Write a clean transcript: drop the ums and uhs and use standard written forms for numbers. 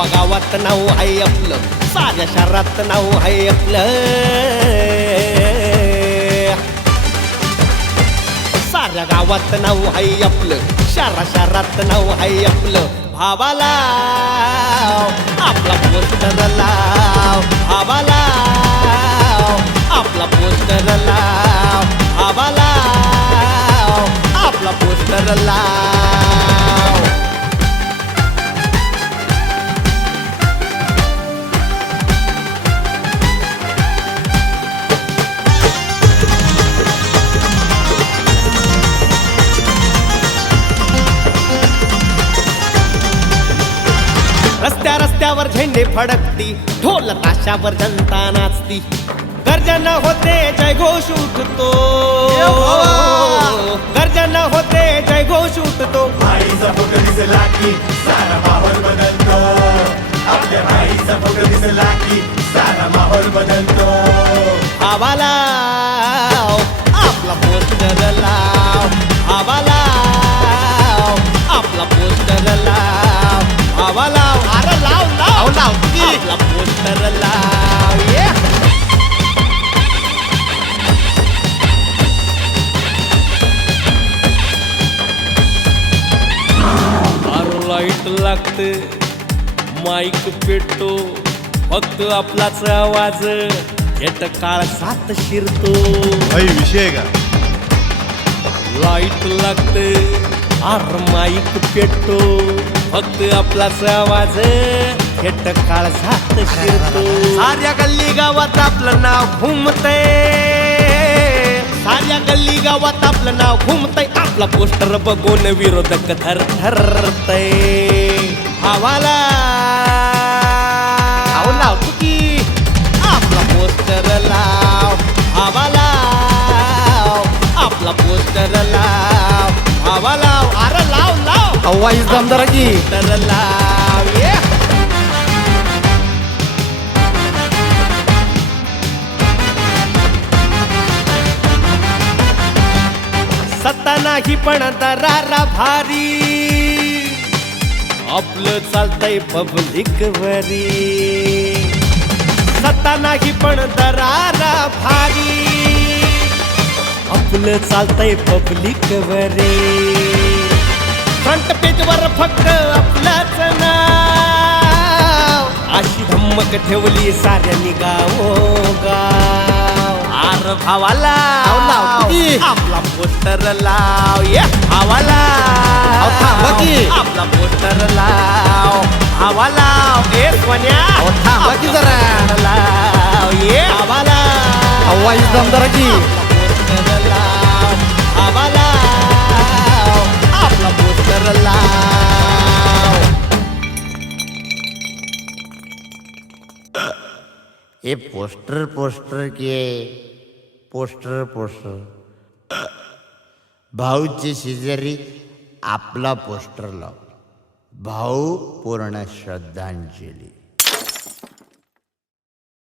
गावागावात नाव आहे आपलं, साऱ्या शहरात नाव आहे आपलं, साऱ्या गावात नाव आहे आपलं, शहरात नाव आहे आपलं. भावाला आपला पोस्टर लाव, भावाला आपला पोस्टर लाव, भावाला आपला पोस्टर लाव. रस्त्या रस्त्यावर झेंडे फडकती, ढोल ताशावर जनता नाचती, गर्जना होते जय घोष उठतो, गर्जना होते जय घोष उठतो. भाईचा फोटो दिसला की सारा माहोल बदलतो, आपल्या भाईचा फोटो दिसला की सारा माहोल बदलतो. भावाला आपला पोस्टर लाव, भावाला आपला पोस्टर लाव, भावाला अरे लाव लाव लाव आपला पोस्टर लाव. लाईट लागते, माईक पेटतो, फक्त आपलाच आवाज येत काळ सात शिरतो. भाई विषय का लाईट लागते, आर माईक पेटतो, फक्त आपलाच आवाज येत काळ सात शिरतो. साऱ्या गल्ली गावात आपलं नाव घुमतय, साऱ्या गल्ली गावात आपलं नाव घुमतय, आपला पोस्टर बघून विरोधक थरथरतय. भावाला लाव तुकी आपला पोस्टर लाव, भावाला आपला पोस्टर लाव, भावाला अरे लाव लाव आवाज दमदार की पोस्टर लाव. सत्ता नाही पण दरारा भारी, आपलं चालतंय पब्लिक वरी. सत्ता नाही पण दरारा भारी, आपलं चालतंय पब्लिक वरी. फ्रंट पेज वर फक्त आपलंच नाव, अशी धम्मक ठेवली साऱ्यांनी गावोगाव. आर भावाला आपला पोस्टर लाव, भावाला आपला पोस्टर लाव, भावाला सोन्या जरा लाव, भावाला आवाज दमदार की पोस्टर लाव, भावाला आपला पोस्टर लाव. हे पोस्टर पोस्टर के पोस्टर पोस्टर. भाऊचे शेजारी आपला पोस्टर लाव, भाऊ पूर्ण श्रद्धांजली.